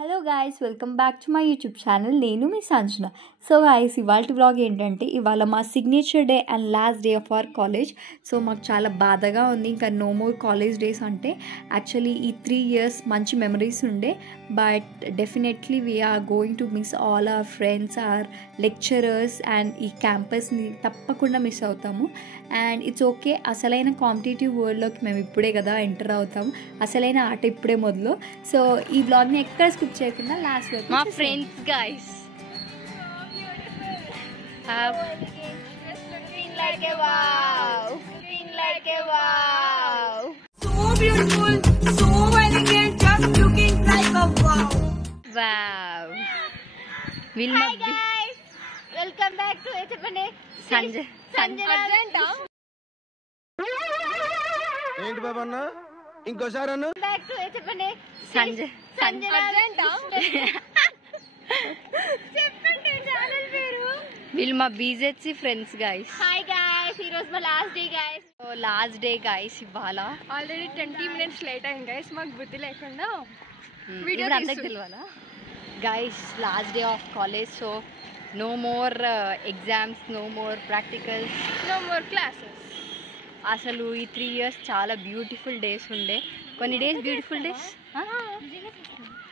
Hello guys, welcome back to my YouTube channel. నేను మీ Sanjana. So guys, ఇవాళ vlog ఏంటంటే ఇవాళ మా signature day and last day of our college. So మాకు చాలా బాధగా ఉంది, ఇంకా నో మోర్ కాలేజ్ డేస్ అంటే. యాక్చువల్లీ ఈ 3 years మంచి మెమరీస్ ఉండే, but definitely we are going to miss all our friends, our lecturers and ఈ క్యాంపస్ని తప్పకుండా మిస్ అవుతాము. అండ్ ఇట్స్ ఓకే, అసలైన కాంపిటేటివ్ వరల్డ్లోకి మేము ఇప్పుడే కదా ఎంటర్ అవుతాము, అసలైన ఆట ఇప్పుడే మొదలు. సో ఈ వ్లాగ్ని ఎక్కడ స్కిప్ చేయకుండా లాస్ట్ వరకు మా friends guys So beautiful, so elegant, just looking like a wow. Wow will Hi guys, welcome back to చెప్పండి సంజయ్ ఏంటి బాబా అన్న ఇంకోసారి అన్న back to చెప్పండి సంజయ్ చెప్పండి ఛానల్ పేరు. వీళ్ళు మా BZC friends guys. Hi guys, ఈ రోజు మా last day guys. So last day guys ఇవాళ. ఆల్రెడీ 20 minutes లేట్ అయింది గైస్, మాకు బుద్ధి లేకుండా ఇప్పుడు అందరికి తెలియాలా guys, last day of college. So no more exams, no more practicals, no more classes. అసలు ఈ 3 years చాలా బ్యూటిఫుల్ డేస్ ఉండే. కొన్ని డేస్ బ్యూటిఫుల్ డేస్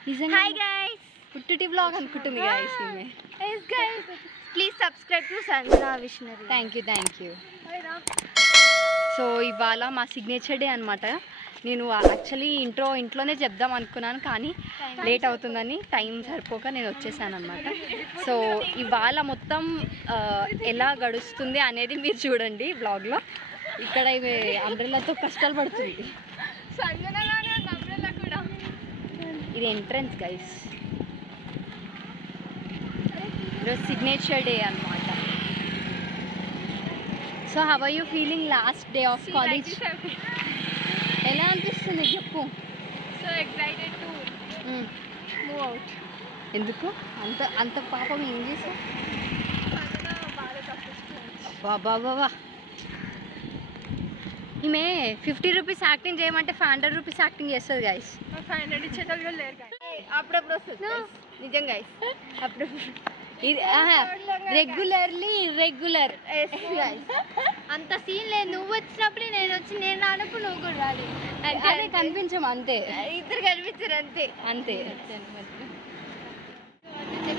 నిజంగా. హాయ్ గైస్, పుట్టుటి బ్లాగ్ అనుకుంటుంది గైస్ ఈమె. yes guys, please subscribe to Sanjana Vishnavi. Thank you. So ఇవాళ మా సిగ్నేచర్ డే అనమాట. నేను యాక్చువల్లీ ఇంట్లోనే చెప్దాం అనుకున్నాను, కానీ లేట్ అవుతుందని టైం సరిపోక నేను వచ్చేసాను అనమాట. సో ఇవాళ మొత్తం ఎలా గడుస్తుంది అనేది మీరు చూడండి బ్లాగ్లో. ఇక్కడ ఇవి అంబ్రెల్లాతో కష్టాలు పడుతుంది. సంజనగానే ఉంది అంబ్రెల్లా కూడా. ఇది ఎంట్రన్స్ గైస్. ఈరోజు సిగ్నేచర్ డే అనమాట. So how are you feeling last day of college? ఎలా అనిపిస్తుంది చెప్పు. So excited to move out. ఎందుకు అంత పాపం ఏం చేసావు? సంజన బాగా తప్పిస్తుంది. బాబా ఈమె 50 రూపీస్ యాక్టింగ్ చేయమంటే 500 రూపీస్ యాక్టింగ్ చేస్తుంది గైస్. 500 ఇచ్చేటోళ్ళు కూడా లేరు guys. అప్పుడప్పుడు వస్తుంది నిజం గైస్, అప్పుడప్పుడు. ఇది రెగ్యులర్లీ ఇర్రెగ్యులర్. అంత సీన్ లేదు, నువ్వు వచ్చినప్పుడు నేను రానప్పుడు నువ్వు కూడా రాలి, అదే కనిపించం అంతే. ఇద్దరు కనిపించారు అంతే.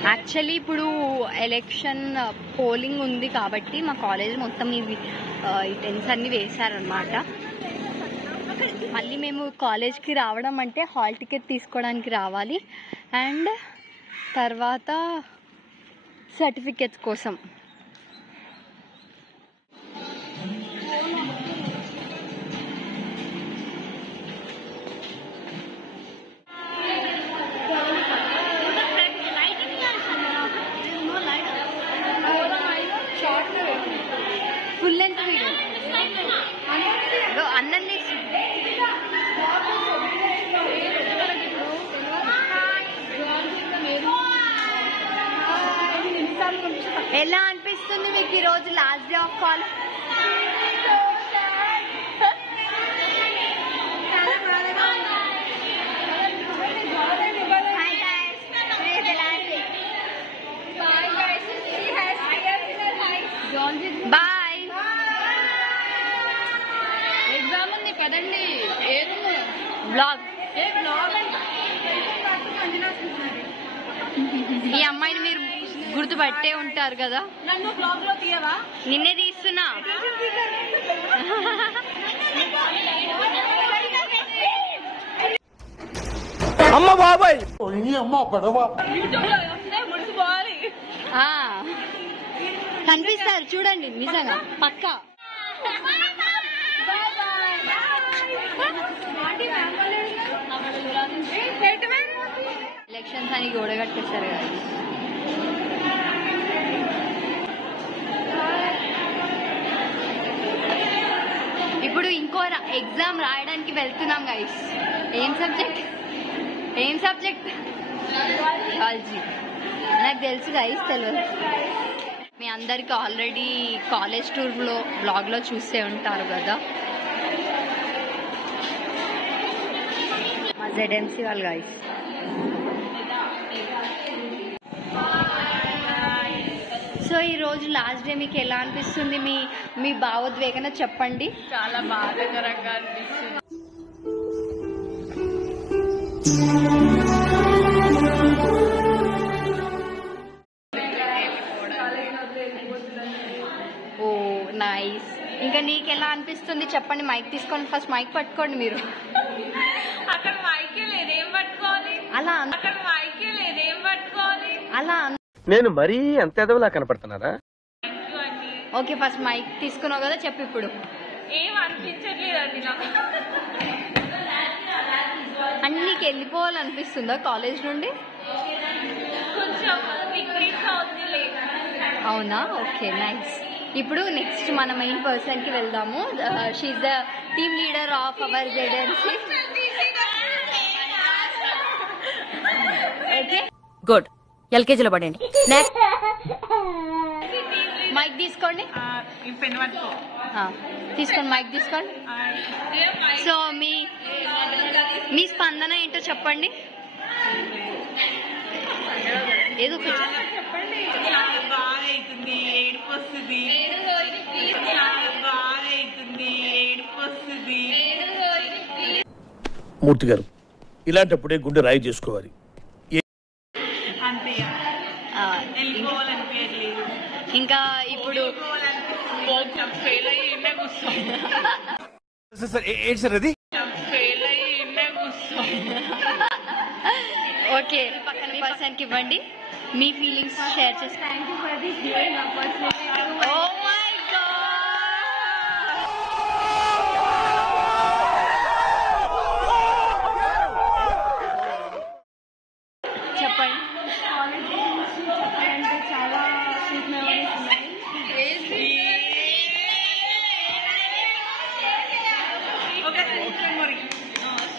యాక్చువల్లీ ఇప్పుడు ఎలక్షన్ పోలింగ్ ఉంది కాబట్టి మా కాలేజ్ మొత్తం ఈ టెన్స్ అన్ని వేశారనమాట. మళ్ళీ మేము కాలేజ్కి రావడం అంటే హాల్ టికెట్ తీసుకోవడానికి రావాలి, అండ్ తర్వాత సర్టిఫికెట్స్ కోసం. ఫుల్ లెంత్ వీడియో అన్నీ ఎలా అనిపిస్తుంది మీకు ఈరోజు last day of college? Bye. Exam ఉంది పదండి. బ్లాగ్. ఈ అమ్మాయిని మీరు గుర్తుపట్టే ఉంటారు కదా. నన్ను బ్లాగ్ లో తీయవా? నిన్నే తీస్తున్నా. అమ్మ బాబాయ్ ముడిసిపోవాలి. కనిపిస్తారు చూడండి, నిజంగా పక్కా. ఎలక్షన్స్ అని గోడగట్టేస్తారు కదా. ఇప్పుడు ఇంకో ఎగ్జామ్ రాయడానికి వెళ్తున్నాం గైస్. ఏం సబ్జెక్ట్? బయాలజీ. నాకు తెలుసు గైస్, తెలియదు. మీ అందరికి ఆల్రెడీ కాలేజ్ టూర్లో బ్లాగ్లో చూసే ఉంటారు కదా. మా ZMC వాళ్ళు గైస్. ఈ రోజు లాస్ట్ డే మీకు ఎలా అనిపిస్తుంది? మీ భావోద్వేగన చెప్పండి. చాలా బాధాకరంగా అనిపిస్తుంది. ఓ నైస్. ఇంకా నీకు ఎలా అనిపిస్తుంది చెప్పండి. మైక్ తీసుకోండి, ఫస్ట్ మైక్ పట్టుకోండి మీరు. అక్కడ మైకే లేదు, ఏం పట్టుకోవాలి? అలా అక్కడ మైకే లేదు, ఏం పట్టుకోవాలి? అలా నేను మరీ అంత ఎదవలా కనపడుతున్నారా? ఓకే, ఫస్ట్ మైక్ తీసుకున్నావు కదా, చెప్పు ఇప్పుడు. ఏం అనిపించట్లేదండి నాకు. అంటే నీకు వెళ్ళిపోవాలనిపిస్తుందా కాలేజ్ నుండి? కొంచెం రిగ్రెట్ అవుతుంది. అవునా? Okay nice. ఇప్పుడు నెక్స్ట్ మన మెయిన్ పర్సన్ కి వెళ్దాము. She's the team leader of our జెడెన్సీ. Okay good. ఎల్కేజీలో పడండి. మైక్ తీసుకోండి. తీసుకోండి, మైక్ తీసుకోండి. సో మీ స్పందన ఏంటో చెప్పండి. ఏదో చెప్పండి. చాలా బాగా అవుతుంది, ఏడుపు వస్తుంది. చాలా బాగా అవుతుంది, ఏడుపు వస్తుంది. మూర్తి గారు, ఇలాంటప్పుడే గుండె రాయి చేసుకోవాలి. అంతే, వెళ్ళిపోవాలనిపించలేదు. ఇంకా ఇప్పుడు ఫెయిల్ అయ్యి ఇన్నే కూర్చోండి. ఏంటి సార్ అది? ఫెయిల్ అయ్యి ఇన్నే కూర్చోండి. ఓకే, పక్కన పర్సన్ కి ఇవ్వండి. మీ ఫీలింగ్స్ షేర్ చేసి. Thank you for this day. Oh my god, చెప్పండి. చెప్పాలంటే చాలా స్వీట్ మెమరీస్ ఉన్నాయి.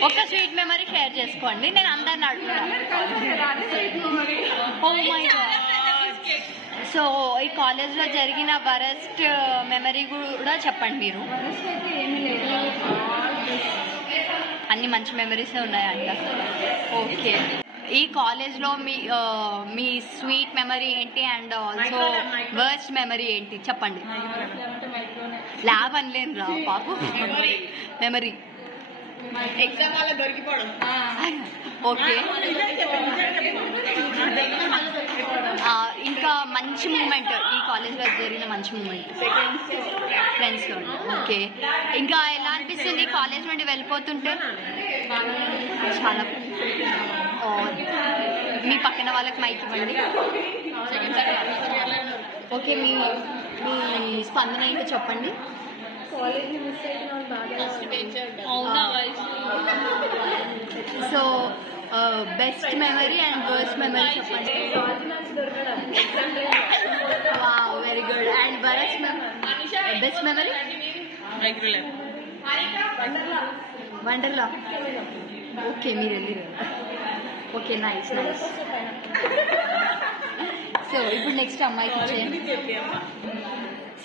ఒక స్వీట్ మెమరీ షేర్ చేసుకోండి. నేను అందరిని అడుగుతాను. Oh my god. సో ఈ కాలేజ్ లో జరిగిన వరస్ట్ మెమరీ కూడా చెప్పండి మీరు. అన్ని మంచి మెమరీస్ ఉన్నాయంట. ఓకే, ఈ కాలేజ్ లో మీ స్వీట్ మెమరీ ఏంటి అండ్ ఆల్సో వర్స్ట్ మెమరీ ఏంటి చెప్పండి. ల్యాబ్ అనలేను రా పాపు, మెమరీ. ఎగ్జామ్ వల్ల దొరికిపోవడం. ఓకే, ఇంకా మంచి మూమెంట్ ఈ కాలేజ్లో జరిగిన మంచి మూమెంట్ ఫ్రెండ్స్లో. ఓకే, ఇంకా ఎలా అనిపిస్తుంది ఈ కాలేజ్ నుండి వెళ్ళిపోతుంటే? చాలా. మీ పక్కన వాళ్ళకి మైక్ ఇవ్వండి. ఓకే, మీ స్పందన ఏంటో చెప్పండి. కాలేజ్ని మిస్ అయిన బాగా. So best memory and worst memory చెప్పండి. Wow, very good. And worst memory, best memory? Wonderla. Okay, మీరు వెళ్ళిరు. Okay, nice nice. సో ఇప్పుడు నెక్స్ట్ అమ్మాయికి ఇచ్చేయండి.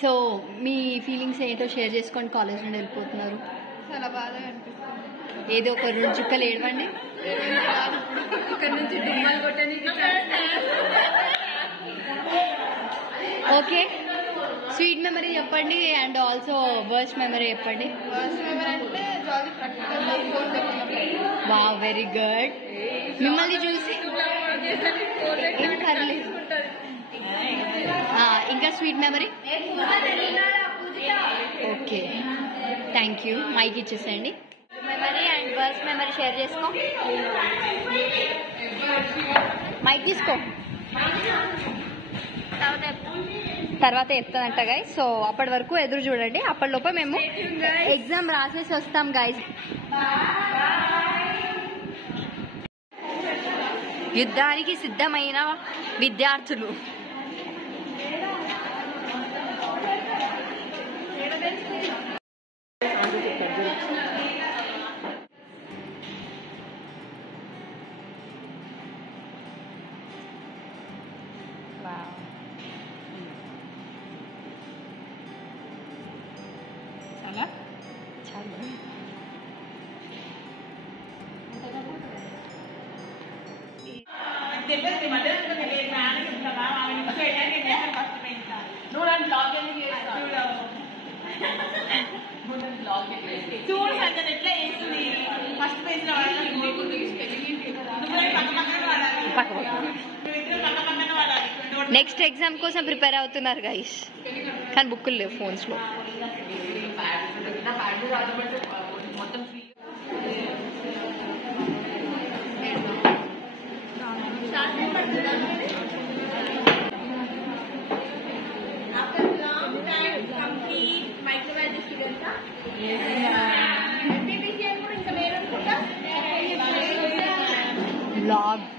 సో మీ ఫీలింగ్స్ ఏంటో షేర్ చేసుకోండి. కాలేజ్ నుండి వెళ్ళిపోతున్నారు. చాలా బాధగా అనిపిస్తుంది. ఏదో ఒక 2 చుక్కలు ఏడవండి. ఇక్కడ నుంచి డుమ్మలు కొట్టడానికి. ఓకే, స్వీట్ మెమరీ చెప్పండి అండ్ ఆల్సో వర్స్ట్ మెమరీ చెప్పండి. Wow, very good. మిమ్మల్ని చూసి ఏం పర్లేదు. ఇంకా sweet memory? Okay, thank you. Mike ఇచ్చేసేయండి. Memory and worst memory share చేసుకో. మైక్ తీసుకో, తర్వాత చెప్తానంట గైస్. సో అప్పటి వరకు ఎదురు చూడండి. అప్పటిలోపే మేము ఎగ్జామ్ రాసేసి వస్తాం గైస్. యుద్ధానికి సిద్ధమైన విద్యార్థులు. చాలా చాలా తెలియదు మధ్య ఫ్యాన్ ఉంటావా? ఆమె ఫస్ట్ నెక్స్ట్ ఎగ్జామ్ కోసం ప్రిపేర్ అవుతున్నారు గైస్, కానీ బుక్కులు లేవు ఫోన్స్లో.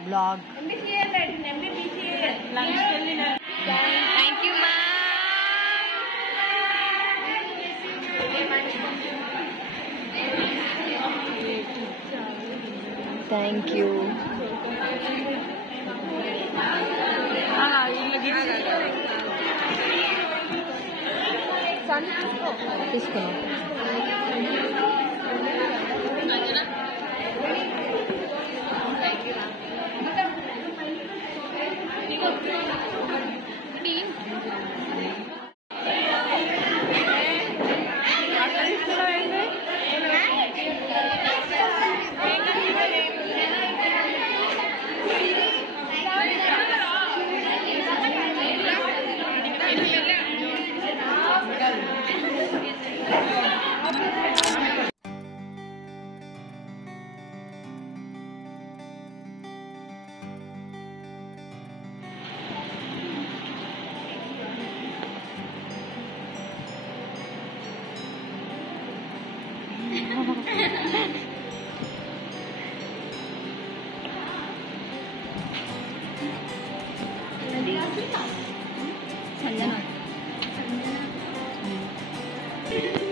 Blog thank you ma'am. Thank you. తీసుకున్నాం.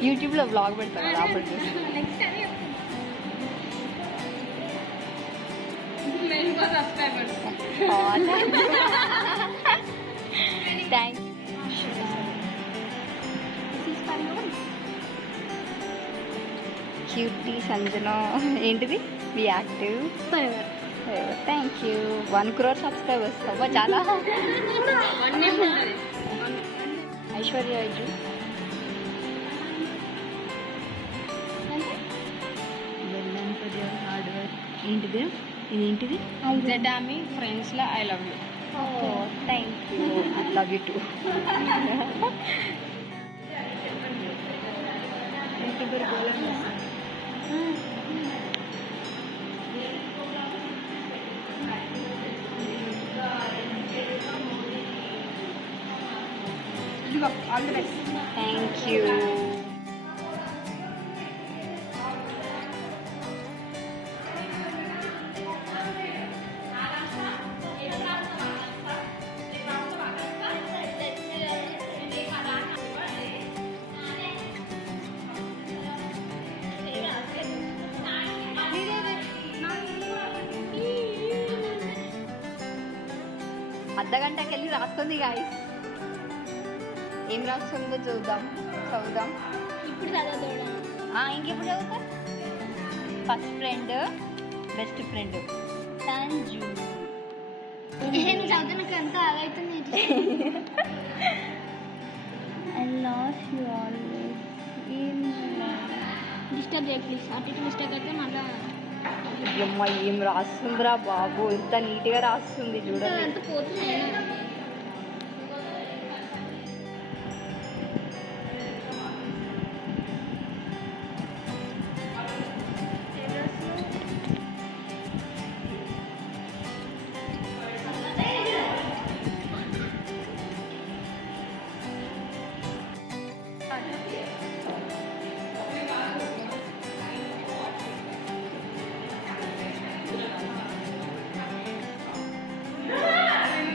యూట్యూబ్లో బ్లాగ్ పెడతాను కదా అప్పుడు థ్యాంక్ యూ. క్యూటీ సంజన ఏంటిది we active. Thank you. 1 crore subscribers అబ్బా చాలా. Aishwarya Raju hard work. ఏంటిది ఇదేంటిది? జడామి ఫ్రెండ్స్లో I love you. Thank you. I love you too. All the best. Thank you. అర్ధగంటకి వెళ్ళి రాస్తుంది గాయస్. ఏం రాస్తుందో చదువుదాం. ఇప్పుడు చదవడం ఇంకెప్పుడు చదువుతా? First friend, best friend Sanju. నేను చదువుతానికి అంతా అలాగైతుంది. I love you always. Disturb చేయ ప్లీజ్. అటు ఇటు మిస్టేక్ అయితే మళ్ళీ అమ్మ ఏం రాస్తుందిరా బాబు, ఎంత నీట్గా రాస్తుంది చూడండి. అంత పోతుంది.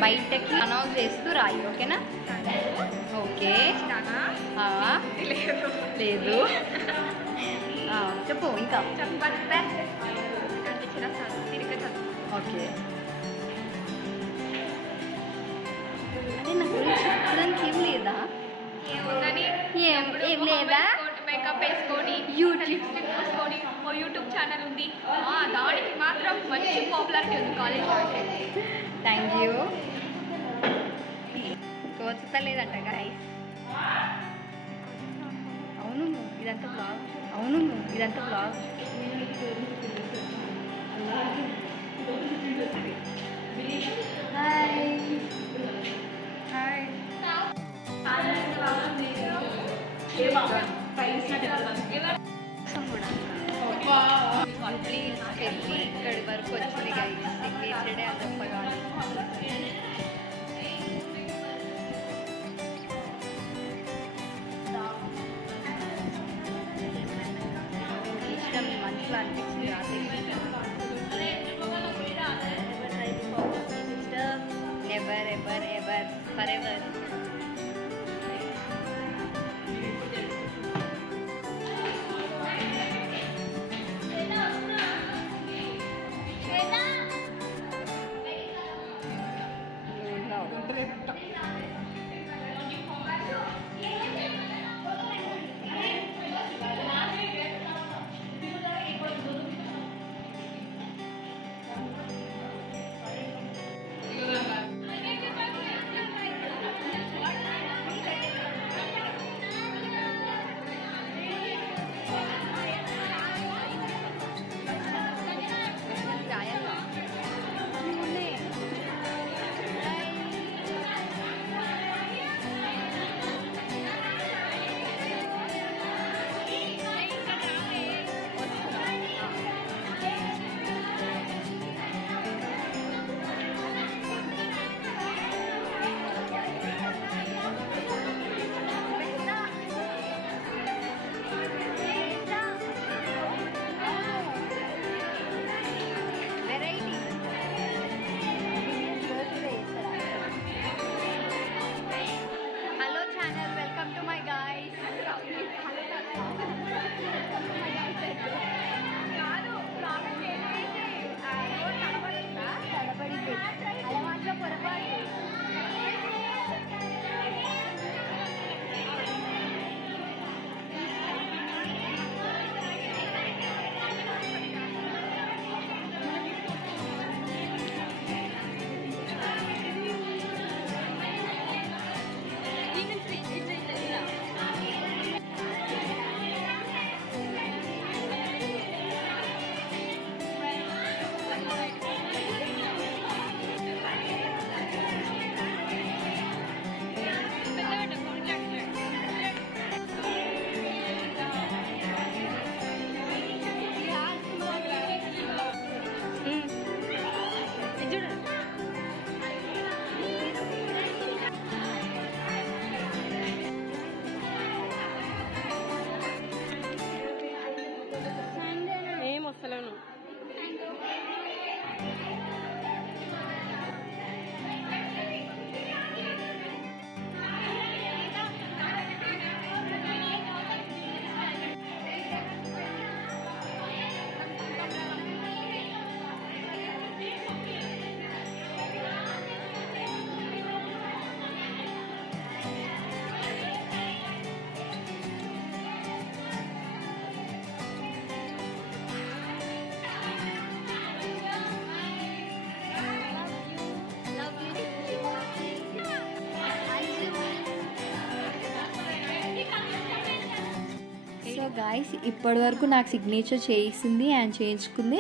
బయటకి అనౌన్స్ చేస్తూ రాయి, ఓకేనా? ఓకే. లేదు చెప్పు ఇంకా. ఓకే. అంటే నా గురించి చెప్పడానికి ఏం లేదా? ఏం లేదా? మేకప్ వేసుకొని యూట్యూబ్ వేసుకొని ఓ యూట్యూబ్ ఛానల్ ఉంది, దానికి మాత్రం మంచి పాపులారిటీ ఉంది కాలేజ్లో. Thank you. వచ్చలేదంట గాయస్. అవును ఇదంతా బ్లాగ్. అవును ఇదంతా బ్లాగ్. Hi hi. ప్లీజ్ పెళ్ళి ఇక్కడి వరకు వచ్చింది గైస్. సిగ్నేచర్ డే అని చెప్పగానే ఇష్టం మనసులో అనిపించింది. Never ever ever for ever. Guys ఇప్పటి వరకు నాకు సిగ్నేచర్ చేసింది అండ్ చేయించుకుంది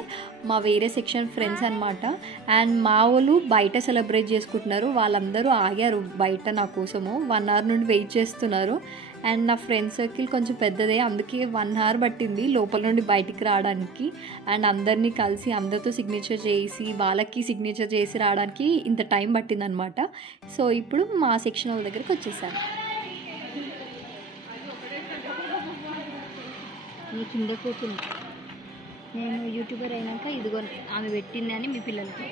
మా వేరే సెక్షన్ ఫ్రెండ్స్ అనమాట. అండ్ మా వాళ్ళు బయట సెలబ్రేట్ చేసుకుంటున్నారు. వాళ్ళందరూ ఆగారు బయట నా కోసము. 1 hour నుండి వెయిట్ చేస్తున్నారు. అండ్ నా ఫ్రెండ్ సర్కిల్ కొంచెం పెద్దదే, అందుకే 1 hour పట్టింది లోపల నుండి బయటికి రావడానికి. అండ్ అందరినీ కలిసి అందరితో సిగ్నేచర్ చేసి వాళ్ళకి సిగ్నేచర్ చేసి రావడానికి ఇంత టైం పట్టిందనమాట. సో ఇప్పుడు మా సెక్షన్ వాళ్ళ దగ్గరికి వచ్చేసాను. నీ కింద కూర్చుంది. నేను యూట్యూబర్ అయినాక ఇదిగో ఆమె పెట్టింది అని మీ పిల్లలకి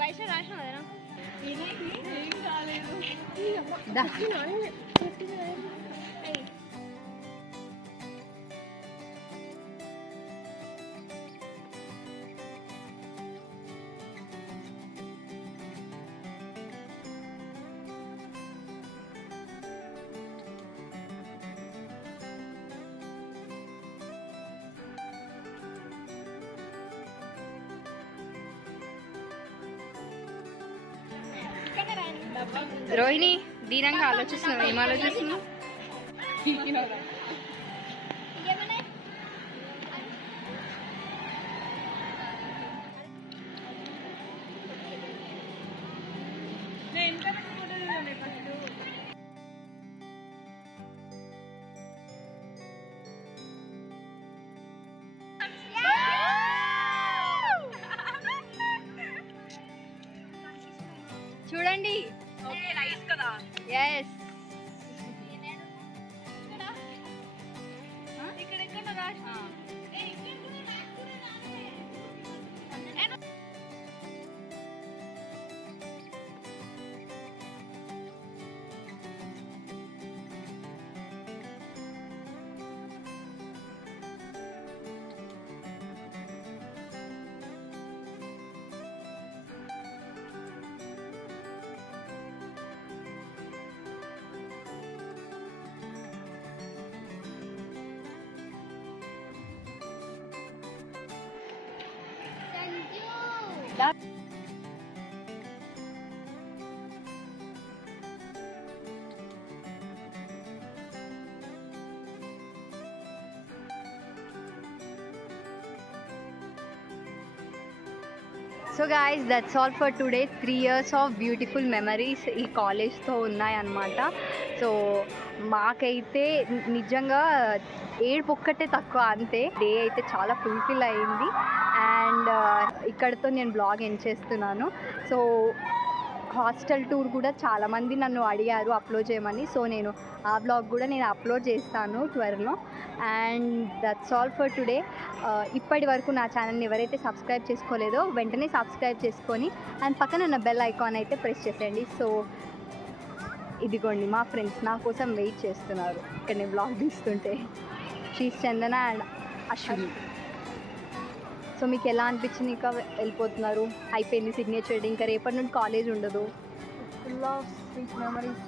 వయసు రాసిన రోహిణి దీనంగా ఆలోచిస్తున్నావు, ఏం ఆలోచిస్తున్నావు? చూడండి yes so guys that's all for today. 3 years of beautiful memories ఈ కాలేజ్తో ఉన్నాయన్నమాట. సో మాకైతే నిజంగా ఏడుపు ఒక్కటే తక్కువ, అంతే. డే అయితే చాలా ఫుల్ఫిల్ అయింది. అండ్ ఇక్కడితో నేను బ్లాగ్ ఎండ్ చేస్తున్నాను. సో హాస్టల్ టూర్ కూడా చాలామంది నన్ను అడిగారు అప్లోడ్ చేయమని. సో నేను ఆ బ్లాగ్ కూడా నేను అప్లోడ్ చేస్తాను త్వరలో. And that's all for today. ఇప్పటి వరకు నా ఛానల్ని ఎవరైతే సబ్స్క్రైబ్ చేసుకోలేదో వెంటనే సబ్స్క్రైబ్ చేసుకొని అండ్ పక్కన ఉన్న బెల్ ఐకాన్ అయితే ప్రెస్ చేసేయండి. సో ఇదిగోండి మా ఫ్రెండ్స్ నా కోసం వెయిట్ చేస్తున్నారు ఇక్కడ నేను బ్లాగ్ తీస్తుంటే. She's Chandana and Ashwini. So మీకు ఎలా అనిపించింది? ఇంకా వెళ్ళిపోతున్నారు, అయిపోయింది సిగ్నేచర్ డే, ఇంకా రేపటి నుండి కాలేజ్ ఉండదు. Full of sweet memories.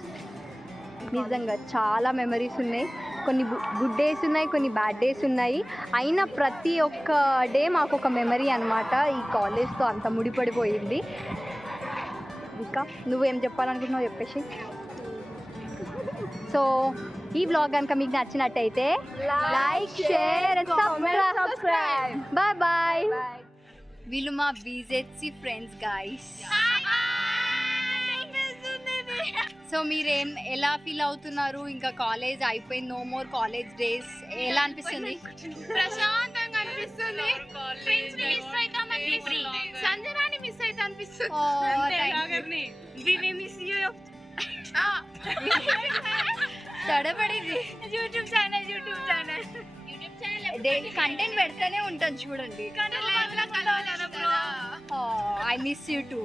నిజంగా చాలా మెమరీస్ ఉన్నాయి. కొన్ని గుడ్ డేస్ ఉన్నాయి, కొన్ని బ్యాడ్ డేస్ ఉన్నాయి. అయినా ప్రతి ఒక్క డే మాకు ఒక మెమరీ అనమాట. ఈ కాలేజ్తో అంత ముడిపడిపోయింది. ఇంకా నువ్వేం చెప్పాలనుకుంటున్నావు చెప్పేసి. సో ఈ బ్లాగ్ కనుక మీకు నచ్చినట్టయితే like, share, subscribe. Bye bye. వీళ్ళు మా బీజెడ్సీ ఫ్రెండ్స్ గైస్. సో మీరేం ఎలా ఫీల్ అవుతున్నారు? ఇంకా కాలేజ్ అయిపోయింది, నో మోర్ కాలేజ్ డేస్. ఎలా అనిపిస్తుంది? ప్రశాంతంగా అనిపిస్తుంది. ఫ్రెండ్స్ ని మిస్ అవుతామని, సంజనాని మిస్ అవుతా అనిపిస్తుంది. తడబడింది. యూట్యూబ్ ఛానల్ కంటెంట్ పెడతానే ఉంటాను చూడండి. కానీ లైవ్ లో కలవాలి bro. I miss you two.